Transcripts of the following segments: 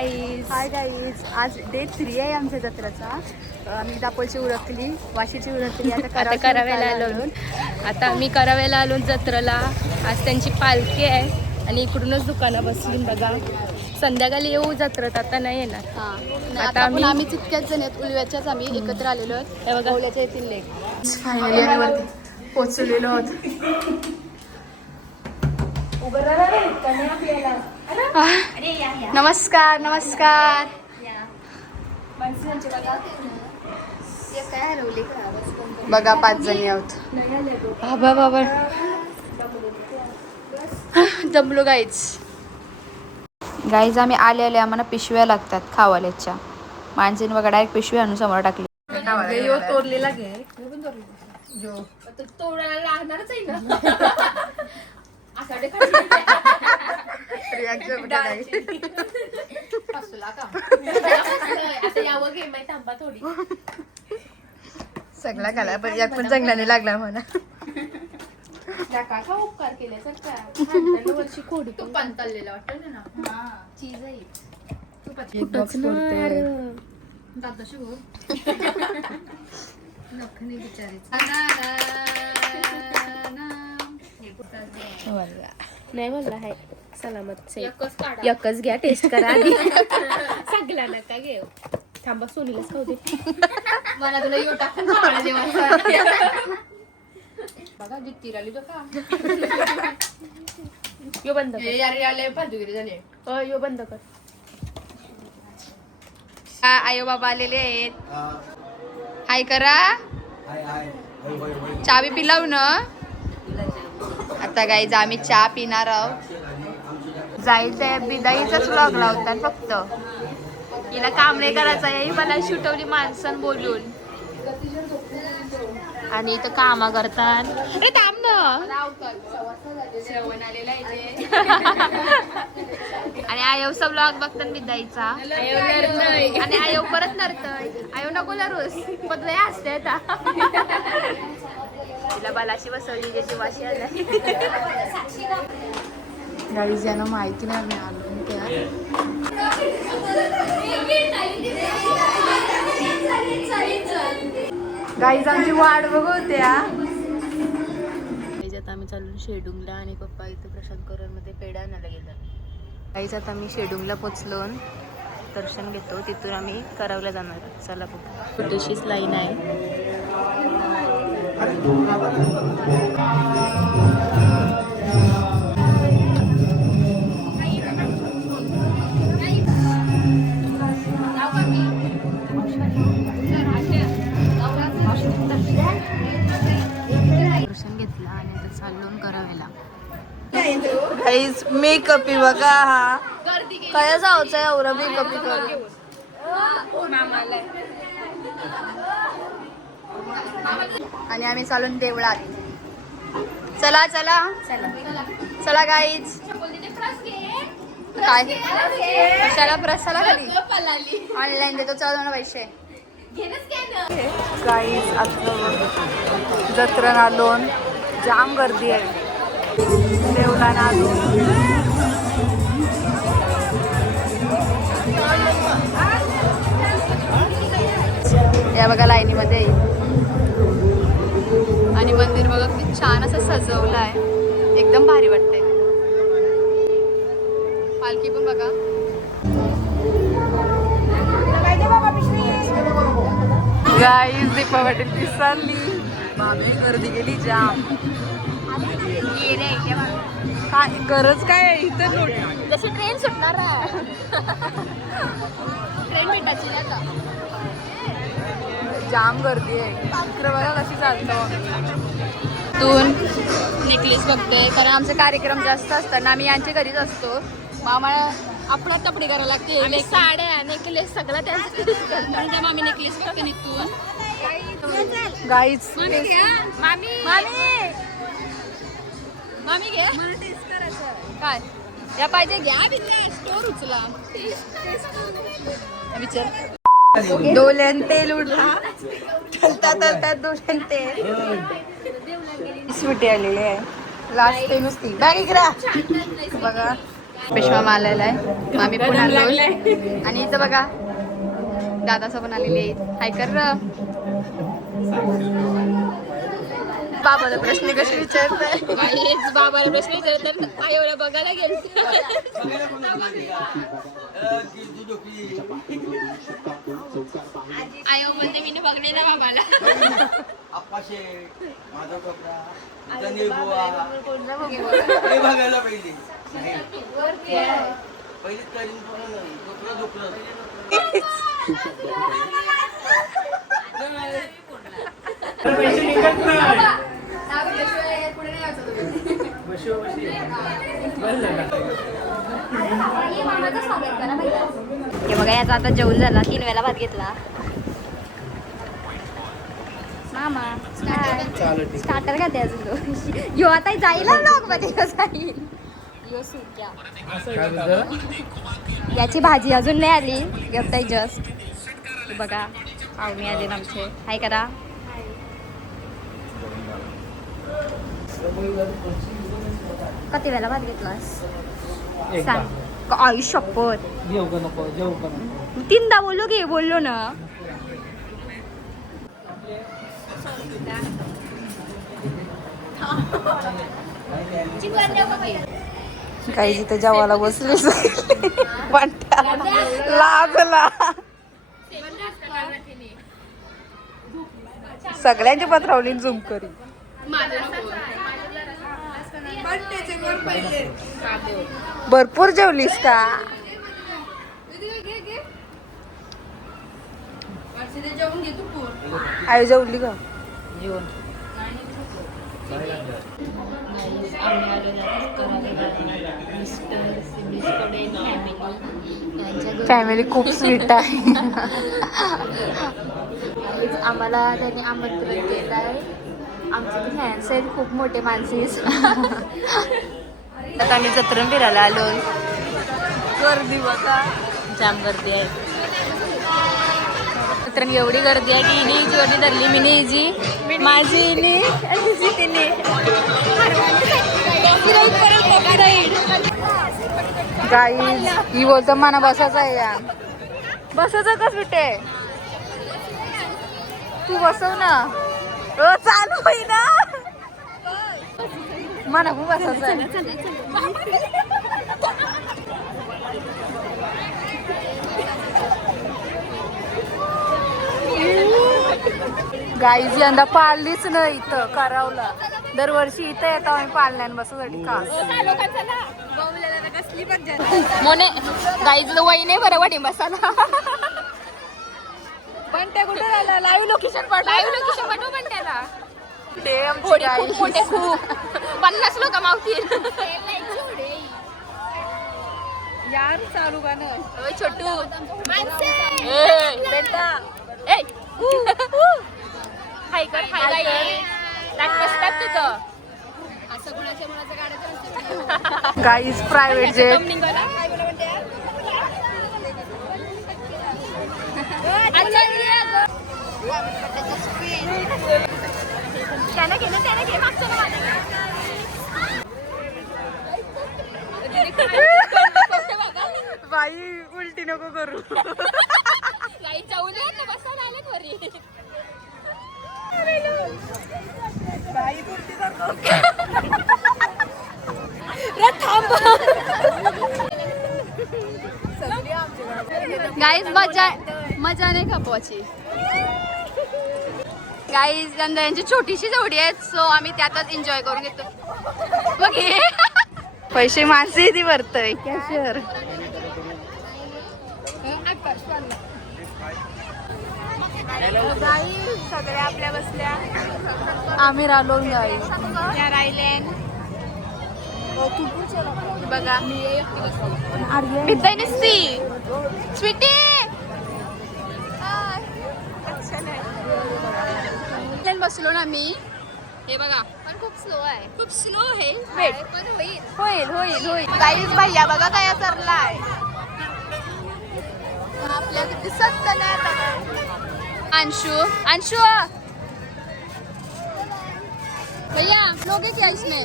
Hi guys, आज day 3 आहे आमच्या जत्रेचा. आम्ही दापोलची उरकली, वाशीची उरकली, आता करावेला आलो. आता आम्ही करावेला आलो जत्रेला. आज त्यांची पालखी आहे आणि इकडूनच दुकानं बसली बघा. संध्याकाळी येऊ जत्रेत, आता नाही येणार. आता आम्ही तितक्याच जण आहेत, उलव्याच्याच आम्ही एकत्र आलेलो आहोत. हे बघा, ओल्याच्या येथील लेक. फायनली आम्ही वरती पोचलेलो आहोत. नमस्कार नमस्कार. बघा 5 जणी आहोत. बाबा बाबा जमलो गाईज. गाईज आम्ही आले आम्हाला पिशव्या लागतात खावाल्याच्या. माणसाने बघा डायरेक्ट पिशवी आणून समोर टाकली. तोडलेला घे, तोडायला लागणारच आहे ना. सगळा खाला पण यात पण चांगल्याने लागला म्हणा. उपकार केल्यासारखा वर्षी खोडी तू पांतळलेला वाटत ना. चीज आहे नाही म्हणला आहे सलामत. एकच घ्या, टेस्ट करा आधी. सगळा नका घेऊ. थांबा, सोनीलाच खाऊ दे. मला तुला यो टाकून बघा जित्ती राहिली तो का. यो बंद कर. फालतूगिरी झाली. यो बंद कर. आयो बाबा आलेले आहेत. हाय करा. चहा बी पिलाव ना. आता गाईज आम्ही चहा पिणार आहोत. जायचंय बिदाईचाच व्लॉग लावतात फक्त. हिला काम नाही करायचं आहे. मला शिटवली माणसं बोलून आणि इथं कामा करतात. अरे थांब ना. आणि आयवचा ब्लॉग बघतात बिदाईचा. आणि आयव परत नरतय. आयव नको नरूस बदलय असते आता. तिला बालाशी बसवली त्याची वाशी आला. गाईज यांना माहिती नाही मी आलो त्या. गाईज आमची वाट बघवत्या. आता आम्ही चालून शेडुंगला आणि पप्पा इथं प्रशांत करोरमध्ये पेढा आणायला गेलो. गाईज आता आम्ही शेडुंगला पोचलो, दर्शन घेतो, तिथून आम्ही करावला जाणार. चला बघू. छोटीशीच लाईन आहे. दर्शन घेतलं आणि आता चालून करावेला. मेकअप बघा. हा काय जायचं एवढं मेकअप करून. आणि आम्ही चालून देवळात. चला चला चला गाईज. काय कशाला प्रसाला खाली ऑनलाईन देतो. चला ना पैसे. गाईज आता जत्रा आलो. जाम गर्दी आहे. देवला आलो. या बघा लाईनीमध्ये येईल. आणि मंदिर बघा किती छान असं सजवलं आहे. एकदम भारी वाटतंय. पालखी पण बघा. गाईज दीपा पाटील दिसली. मामी गर्दी गेली जाम. काय गरज काय इथं जशी ट्रेन सुटणार आहे. ट्रेन भेटायची आता. जाम गर्दी आहे. इकडे बघा कशी चालतो. तून नेकलेस बघतोय कारण आमचे कार्यक्रम जास्त असतात ना. आम्ही यांच्या घरीच असतो. मग आम्हाला आपला तपडी करायला लागते. साड्या नेकलेस सगळं त्यांचं. आम्ही नेकलेस बघते निघतून. गाईज मामी मामी घ्या. काय या पाहिजे घ्या. स्टोर उचला. विचार. डोल्यान तेल उडला. तलता डोल्यान तेल. स्वीटी आलेली आहे. लास्ट नुसती बॅग इकडे बघा. पेशवा आलेला आहे मग आम्ही पुन्हा आलोय. आणि इथं बघा दादाचं पण आलेले आहेत. हाय कर र. बाबाला प्रश्न कसे विचारताय? बाबाला प्रश्न विचारतात आईला बघायला गेलो. आई बोलते मी बघले ना बाबाला. बघायला पहिली पहिलीच करीन हे बघा याचा आता जेवण झाला 3 वेळा भात घेतला. मामा स्टार्टर का ते अजून यो आता जाईल ब्लॉग मध्ये जाईल. याची भाजी अजून नाही आली येताय जस्ट. बघा पाहुणे आले आमचे. हाय करा. किती वेळा भात घेतलास सांग. आई शपथ तीनदा बोललो घे बोललो ना. काही जिथे जेवायला बसले लाजला. सगळ्यांची पत्रावली झूम करी. भरपूर जेवलीस का? आई जेवली का? फॅमिली खूप स्वीट आहे. आम्हाला त्यांनी आमंत्रण देत आहे. आमचे फॅन्स आहेत खूप मोठे माणसेस. आता आम्ही जत्रण फिरायला आलो. गर्दी बघा जाम गर्दी आहे. जत्रण एवढी गर्दी आहे की इनी जोडी धरली मिनी इजी माझी इनी तिने गाईज ही बोलतो मला बसायचं आहे. या बसायचं का सुटे तू बसव ना. चालू होई ना मला खूप बसायचं आहे. गाईज यंदा पाळलीच नाही इथं करावला. दरवर्षी इथं येतो आम्ही पाळण्यान बसासाठी का मोने गाईज वय नाही बरं वाटी बसायला. पण ते कुठे राहिला? लाईव्ह लोकेशन पाठव पण त्याला. खूप मोठे खूप 50 लोक मावतील यार. चालू गाणं छोटू बेटा हाय कर हाय कर. गाईज प्रायव्हेट जेट बाई उलटी नको करू. गाईज मजा नाही खपवायची. गाईज यंदा यांची छोटीशी जोडी आहेत सो आम्ही त्यातच एन्जॉय करून घेतो. बघ हे पैसे माणसे ती भरतय कॅशियर. सगळे आपल्या बसल्या आम्ही राहिलो राहिले बघा. भिताई नसती स्वीटी बसलो ना मी. हे बघा पण खूप स्लो आहे. वेट होईल होईल होईल. गाईज भैया बघा काय सरलाय. आपल्या दिसत नाही आता. अंशु भैया लोगे क्या इसमें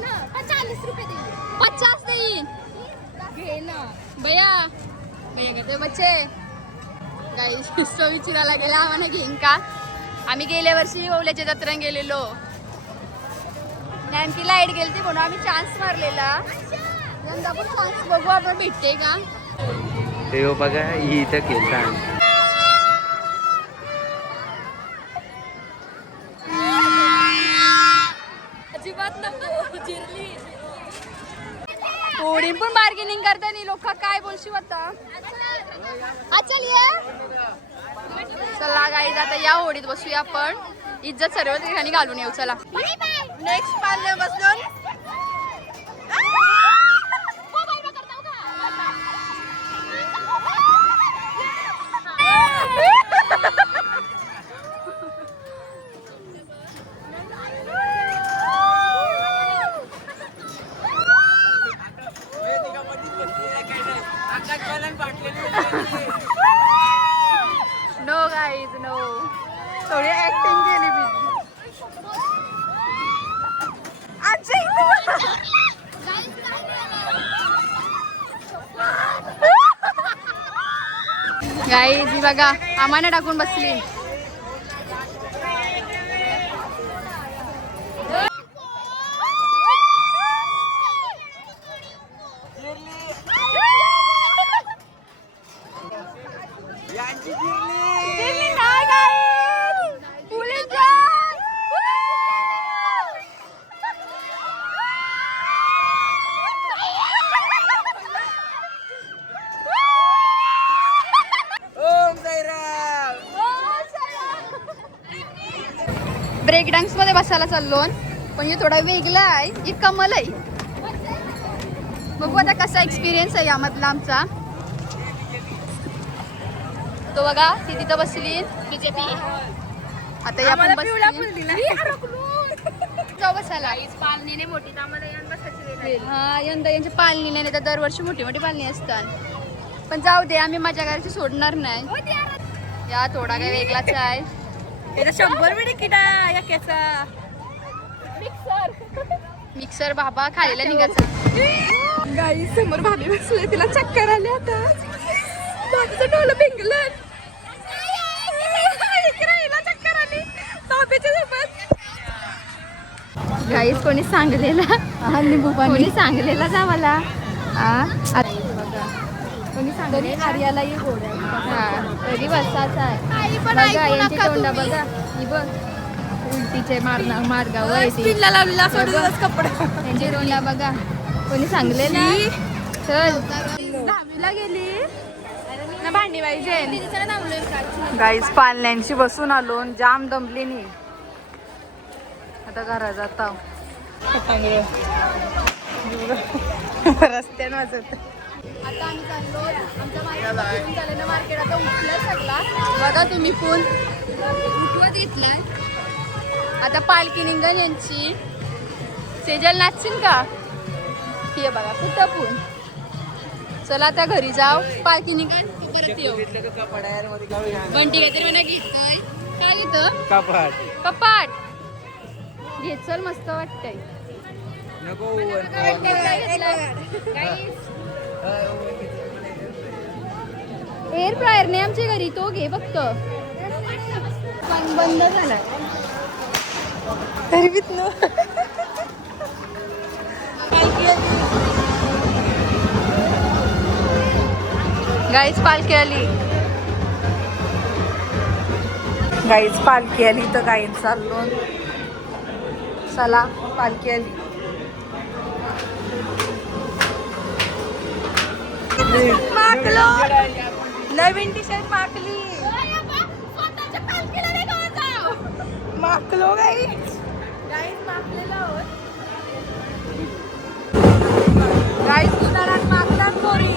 40 रुपए देंगे. 50 देंगे. भैया भैया करते बच्चे गाईस तो विचारायला गेला आम्हाला घेईन का. आम्ही गेल्या वर्षी ओल्याच्या जत्रेला गेलेलो. नेमकी लाईट गेलती म्हणून आम्ही चान्स मारलेला. यंदा पण चान्स बघू आपण भेटते का. ते बघा ही इथं खेळतात. अजिबात नको चिरली. थोडी पण बार्गेनिंग करताना लोक काय बोलशी होता. अच्छा चला गाईज आता या होडीत बसूया आपण. इज्जत सर्व ठिकाणी घालून येऊ. चला नेक्स्ट पाल्य बसून नो गाईज नो. थोडी ऍक्टिंग केली मी. गाईज बघा आम्हाला टाकून बसली. ब्रेक डान्स मध्ये बसायला चाललो पण हे थोडा वेगळा आहे. हे कमल आहे. बघू आता कसा एक्सपिरियन्स आहे यामधला आमचा. तो बघा ती तिथं बसली बीजेपी. आता या पण जाऊ बसायला. पालनीने मोठी आम्हाला येऊन बसायची वेळ. हा यंदा यांची पालणी नाही तर दरवर्षी मोठी मोठी पालणी असतात. पण जाऊ दे आम्ही माझ्या घरची सोडणार नाही. या थोडा काही वेगळाच आहे. 100 तिकीट या केसा. मिक्सर बाबा खायला निघायचा. गाई समोर भाभी बसले तिला चक्कर आले आता. भाभीचं डोलं पिंगलं. चक्कर आली भाभीच्या सोबत. गाईस कोणी सांगलेला कोणी सांगलेला जा मला. कोणी सांगले आर्याला ये गोड तरी बसाच आहे. बघा यांची तोंडा बघा. ही बघ उलटीचे मार्गावर यांची तोंडा बघा. कोणी सांगलेला. चल 10वीला गेली ना भांडी पाहिजे. गाईस पालण्यांची बसून आलो जाम दमली नाही. आता घरा जाता रस्त्यानं वाजत. आता आम्ही चाललो आमच्या मार्केट आता उठलं सगळा. बघा तुम्ही फोन उठवत घेतलाय. आता पालखी निघन यांची. सेजल नाचशील का. हे बघा कुठं फोन. चला आता घरी जाऊ. पालखी निघन परत येऊ. बंटी काहीतरी मला घेतोय. काय घेतं कपाट घे. चल मस्त वाटतंय. एअर फ्रायर नाही आमच्या घरी. तो घे फक्त. पण बंद झाला तरी गाईच पालखी आली. गाईच पालखी आली तर गाईन चाललो. चला पालखी आली. माकलो नवीन टी शर्ट माकली. माकलो गाईच माकलेला गाईच उन्हाळ्यात माकतात पोरी.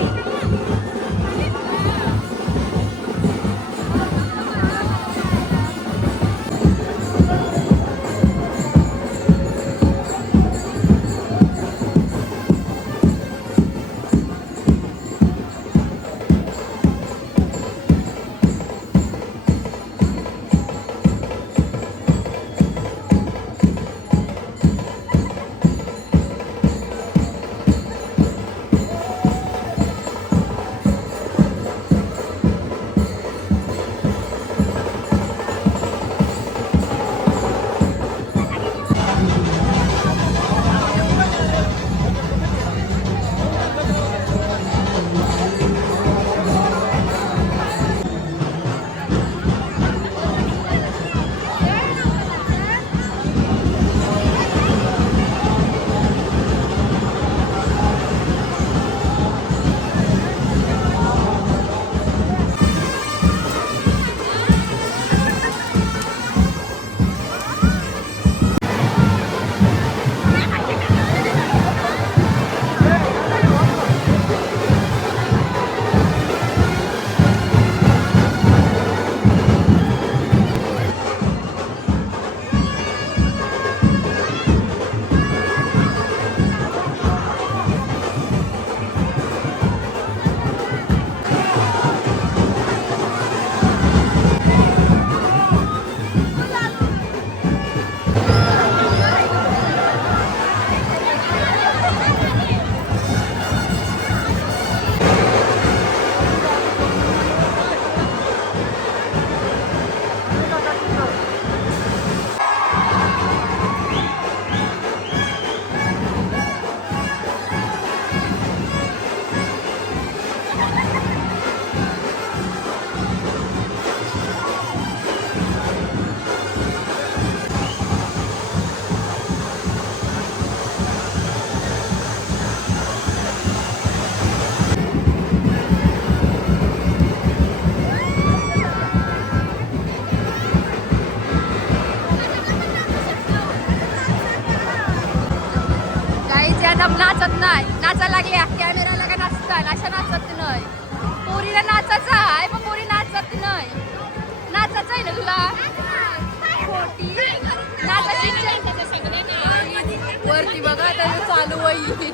आलू वही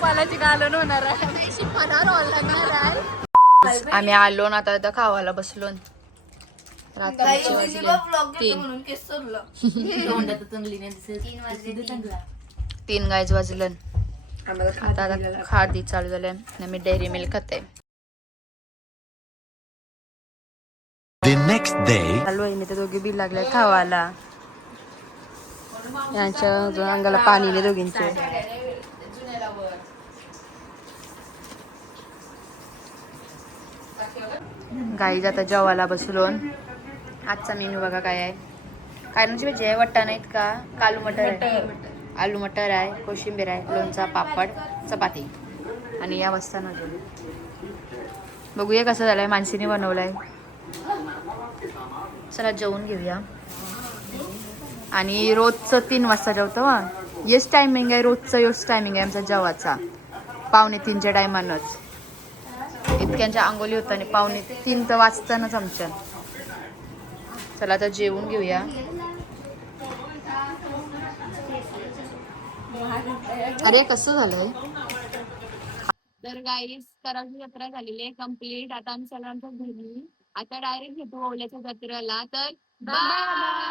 पालाची घालून होणार आहे शिकवणार लागणार आहे. आम्ही आलो ना आता खावायला बसलो. तीन गायच वाजलं आता खाडी चालू झालंय. मी डेअरी मिल्क खाते. आलो मी तर दोघे बिल लागले खावायला. यांच्या अंगाला पाणी दोघींचे. गाईज आता जेवायला बसलोन. आजचा मेनू बघा काय आहे. काय म्हणजे जे वट्टा नाहीत का कालू मटर आहे, आलू मटर आहे, कोशिंबीर आहे, लोणचा, पापड, चपाती आणि या वाजता न बघूया कसं झालंय. मानसीने बनवलंय. चला जेवून घेऊया. आणि रोजचं 3 वाजता जेवतो. येस टायमिंग आहे रोजचं. योच टायमिंग आहे आमचा जेवाचा 2:45च्या टायमानंच. इतक्यांच्या आंघोळी होता आणि 2:45 तर वाजतानाच आमच्या. चला आता जेवून घेऊया. अरे कसं झालंय. तर गाईस कराची जत्रा झालेली आहे कंप्लीट. आता आम्ही सगळ्यांच्या घरी. आता डायरेक्ट घेतो ओल्याच्या जत्रेला. तर बाय.